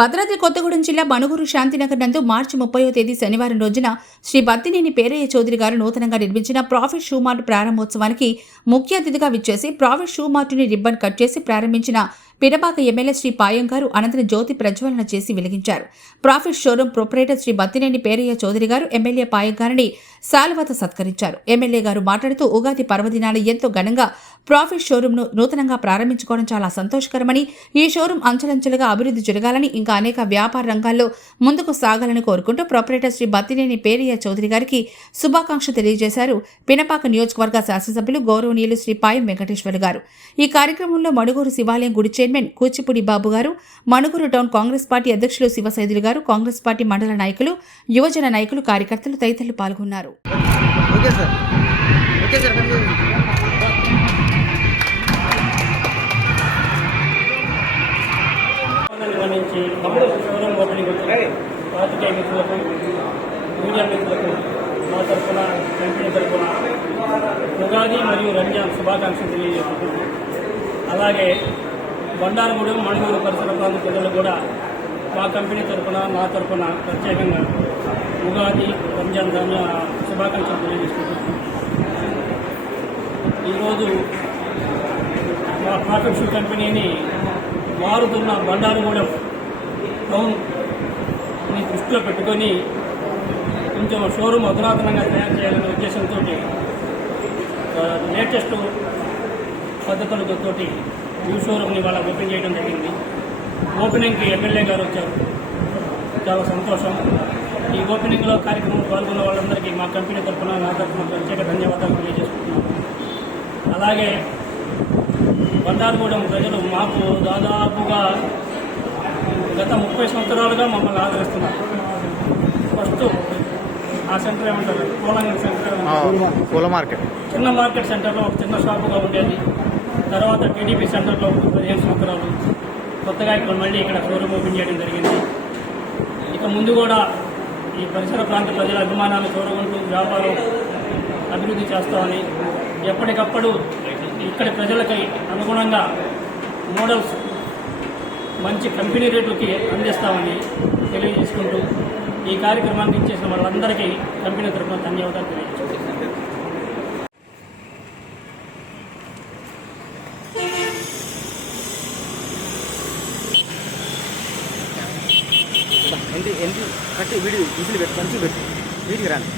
భద్రాద్రి కొత్తగూడెం జిల్లా మణుగూరు శాంతినగర్ నందు మార్చి 30వ తేదీ శనివారం రోజున శ్రీ బత్తినేని పేరయ్య చౌదరి గారు నూతనంగా నిర్మించిన ప్రాఫిట్ షూ మార్ట్ ప్రారంభోత్సవానికి ముఖ్య అతిథిగా విచ్చేసి ప్రాఫిట్ షూ మార్టుని రిబ్బన్ కట్ చేసి ప్రారంభించిన పినపాక ఎమ్మెల్యే శ్రీ పాయం గారు అనంతరం జ్యోతి ప్రజ్వలన చేసి వెలిగించారు. Profit showroom proprietor Shri Battineni Peraiah Chowdary గారు ఎమ్మెల్యే పాయం గారిని శాలువాతో సత్కరించారు. ఎమ్మెల్యే గారు మాట్లాడుతూ ఉగాది పర్వదినాలు ఎంతో ఘనంగా ప్రాఫిట్ షోరూంను నూతనంగా ప్రారంభించుకోవడం చాలా సంతోషకరమని, ఈ షోరూం అంచెలంచెలుగా అభివృద్ధి జరగాలని, ఇంకా అనేక వ్యాపార రంగాల్లో ముందుకు సాగాలని కోరుకుంటూ ప్రొపరేటర్ శ్రీ బత్తినేని పేరయ్య చౌదరి గారికి శుభాకాంక్షలు తెలియజేశారు. పినపాక నియోజకవర్గ శాసనసభ్యులు గౌరవనీయులు శ్రీ పాయం వెంకటేశ్వర్ గారు. ఈ కార్యక్రమంలో మణుగూరు శివాలయం గుడి చైర్మన్ కూచిపూడి బాబు గారు, మణుగూరు టౌన్ కాంగ్రెస్ పార్టీ అధ్యక్షులు శివసైదులు గారు, కాంగ్రెస్ పార్టీ మండల నాయకులు, యువజన నాయకులు, కార్యకర్తలు తదితరులు పాల్గొన్నారు. మీడియా మిత్రులకు మా తరఫున కంపెనీ తరఫున ఉగాది మరియు రంజాన్ శుభాకాంక్షలు తెలియజేస్తున్నాను. అలాగే బండారగూడెం మణుగూరు పరిసర ప్రాంత ప్రజలు కూడా మా కంపెనీ తరఫున నా తరఫున ప్రత్యేకంగా ఉగాది రంజాన్ శుభాకాంక్షలు తెలియజేస్తున్నాను. ఈరోజు మా ప్రాఫిట్ షూ కంపెనీని మారుతున్న బండారగూడెం టౌన్ని దృష్టిలో పెట్టుకొని కొంచెం షోరూమ్ అధునాతనంగా తయారు చేయాలనే ఉద్దేశంతో లేటెస్ట్ పద్ధతులతో న్యూ షోరూమ్ని వాళ్ళ ఓపెన్ చేయడం జరిగింది. ఓపెనింగ్కి ఎమ్మెల్యే గారు వచ్చారు, చాలా సంతోషం. ఈ ఓపెనింగ్లో కార్యక్రమంలో పాల్గొన్న వాళ్ళందరికీ మా కంపెనీ తరఫున నా తరఫున ప్రత్యేక ధన్యవాదాలు తెలియజేసుకుంటున్నాను. అలాగే బండారగూడెం ప్రజలు మాకు దాదాపుగా గత 30 సంవత్సరాలుగా మమ్మల్ని ఆదరిస్తున్నారు. ఫస్ట్ ఆ సెంటర్ ఏమంటారు, పూలంగల్ సెంటర్, పూల మార్కెట్, చిన్న మార్కెట్ సెంటర్లో ఒక చిన్న షాపుగా ఉండేది. తర్వాత టీడీపీ సెంటర్లో 15 సంవత్సరాలు, కొత్తగా ఇక్కడ మళ్ళీ ఇక్కడ షోరూమ్ ఓపెన్ చేయడం జరిగింది. ఇక ముందు కూడా ఈ పరిసర ప్రాంత ప్రజల అభిమానాలు చూరగొంటూ వ్యాపారం అభివృద్ధి చేస్తామని, ఎప్పటికప్పుడు ఇక్కడి ప్రజలకి అనుగుణంగా మోడల్స్ మంచి కంపెనీ రేట్లకి అందిస్తామని తెలియజేసుకుంటూ ఈ కార్యక్రమానికి ఇచ్చేసిన వాళ్ళందరికీ కంపెనీ తరఫున ధన్యవాదాలు తెలియజేసుకుంటున్నాను. కట్టి వీడియో విజిల్ పెట్టి మంచిగా పెట్టి వీడికి రాండి.